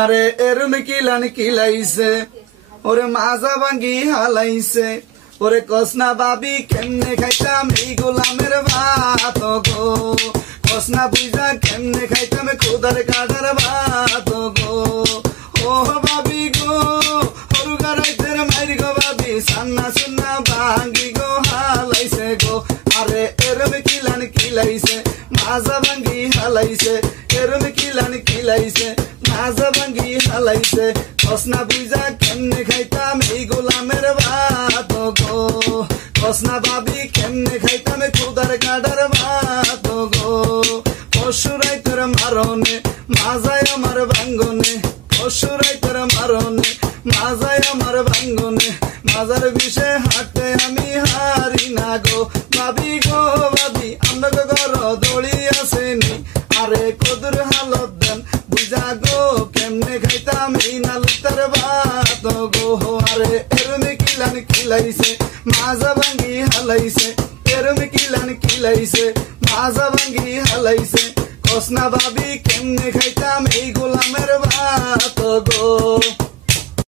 আরে এরম কিলান কিলাইছে ওরে মাজা ভাঙ্গি হালাইছে ওরে কসনা বাবি কেমনে খাইতাম এই গোলামের ভাত গো কসনা বুঝা কেমনে খাইতাম খুদার কাটার ভাত গো ও বাবি গো হরু গারাইতের মাইর গো বাবি সান্না সুন্না ভাঙ্গি গো হালাইছে গো আরে এরম কিলান কিলাইছে মাজা ভাঙ্গি হালাইছে এরম কিলান কিলাইছে মাজা ভাঙ্গি হালাইছে কসনা বুঝা কেমনে খাইতাম এই গোলামের ভাত গো কসনা বাবি কেমনে খাইতাম খুদার কাটার ভাত গো পশুরাই তোর মারনে মাজায় আমার ভাঙ্গনে পশুরাই তোর মারনে মাজায় আমার ভাঙ্গনে মাজার বিষে হাঁটতে আমি হারি না গো বাবি আমরা ঘর দড়ি আসেনি আরে কদুর হালত দেন বুঝা গো কেমনে খাইতাম এই নালতার ভাত গো আরে এরমে কিলান কিলাইছে মাজা ভাঙ্গি হালাইছে এরমে কিলান কিলাইছে মাজা ভাঙ্গি হালাইছে কসনা বাবি কেমনে খাইতাম এই গোলামের ভাত গো।